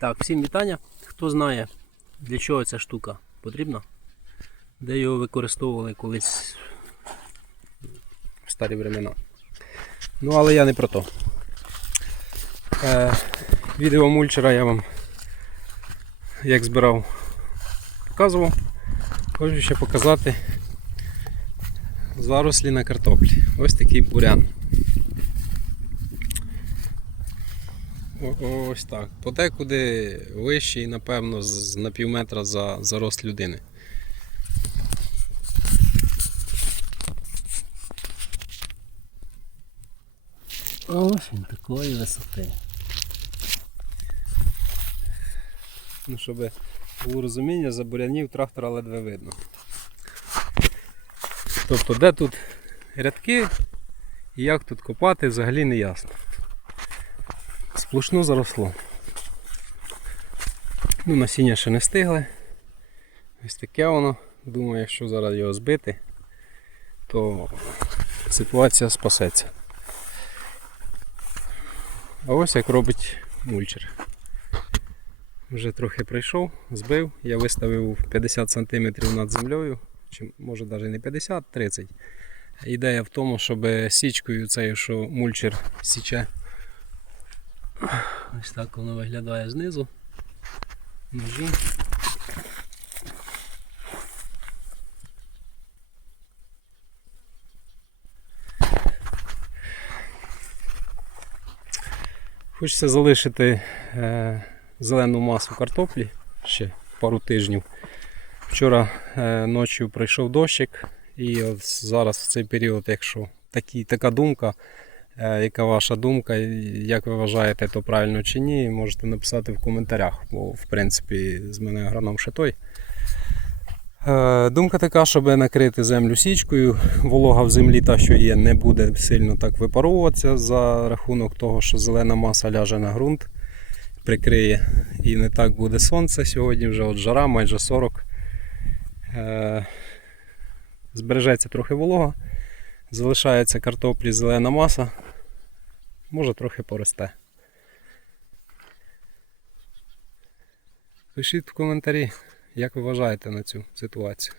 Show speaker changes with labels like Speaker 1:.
Speaker 1: Так, всім вітання. Хто знає, для чого ця штука потрібна, де його використовували колись в старі времена. Ну, але я не про то. Е, відео мульчера я вам як збирав, показував. Хочу ще показати зарослі на картоплі. Ось такий бурян. Ось так. Подекуди вищий, напевно, на пів метра за зарост людини. Ось він такої висоти. Ну, щоб було розуміння, за бурянів трактора ледве видно. Тобто, де тут рядки і як тут копати, взагалі не ясно. Сплошно заросло. Ну, насіння ще не стигли. Ось таке воно. Думаю, якщо зараз його збити, то ситуація спасеться. А ось як робить мульчер. Вже трохи прийшов, збив, я виставив 50 см над землею, чи може навіть не 50, 30. Ідея в тому, щоб січкою цією, що мульчер січе. Ось так воно виглядає знизу. Ножі. Хочеться залишити е, зелену масу картоплі ще пару тижнів. Вчора е, ночі прийшов дощик, і от зараз в цей період, якщо такі, така думка, яка ваша думка, як ви вважаєте, то правильно чи ні, можете написати в коментарях, бо в принципі з мене агроном ще той. Е, Думка така, щоб накрити землю січкою, волога в землі та, що є, не буде сильно так випаровуватися за рахунок того, що зелена маса ляже на ґрунт, прикриє і не так буде сонце. Сьогодні вже от жара, майже 40. Е, Збережеться трохи волога, залишається картоплі зелена маса, може трохи поросте. Пишіть в коментарі, як ви вважаєте на цю ситуацію.